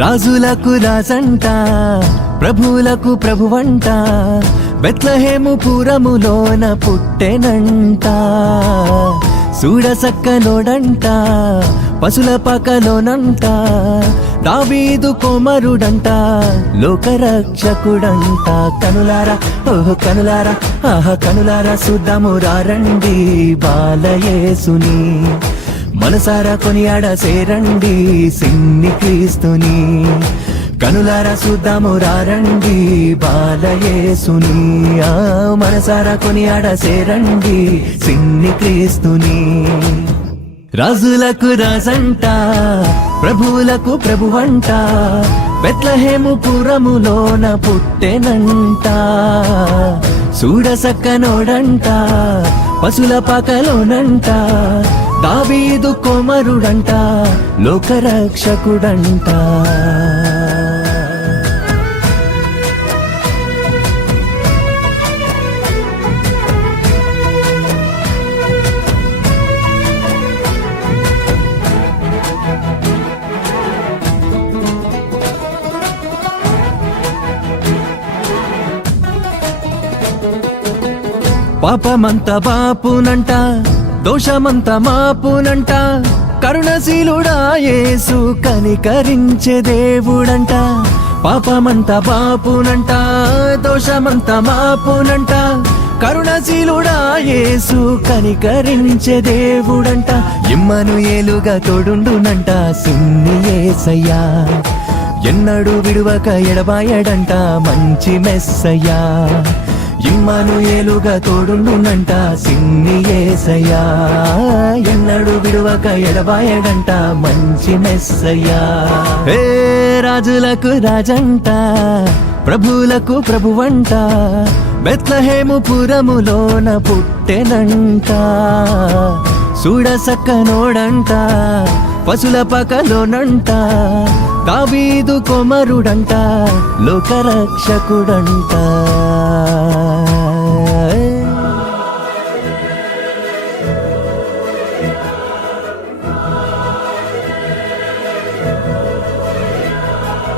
రాజులకు రాజంట ప్రభువులకు ప్రభువంట బెత్లెహేము పురములోన పుట్టెనంట చూడసక్కనోడంట పశుల పకలోనంట దావీదు కుమారుడంట లోకరక్షకుడంట కనులారా ఓహో కనులారా ఆహా కనులారా చూద్దాము రండి బాలయేసుని మనసారా కొనియాడ సేరండి సిన్ని క్రీస్తుని కనులారా చూద్దాము రండి బాలయేసుని మనసారా కొనియాడ సేరండి సిన్ని క్రీస్తుని రాజులకు రాజంట ప్రభువులకు ప్రభువంట బెత్లెహేము పురములోన పుట్టెనంట చూడసక్కనోడంట పశుల పకలోనంట దావీదు కుమారుడంట లోకరక్షకుడంట పాపమంత బాపునంట దోషమంత మాపునంట కరుణశీలుడా యేసు కనికరించే దేవుడంట పాపమంత బాపునంట దోషమంత మాపునంట కరుణశీలుడా యేసు కనికరించే దేవుడంట ఇమ్మనుయేలుగా తోడుండునంట సిన్ని యేసయ్యా ఎన్నడూ విడువక ఎడబాయడంట మంచి మెస్సయ్యా ఇమ్మనుయేలుగా తోడుండునంట సిన్ని యేసయ్యా ఎన్నడూ విడువక ఎడబాయడంట మంచి మెస్సయ్యా ఏ రాజులకు రాజంట ప్రభువులకు ప్రభువంట బెత్లెహేము పురములోన పుట్టెనంట చూడసక్కనోడంట పశుల పకలోనంట దావీదు కుమారుడంట లోకరక్షకుడంట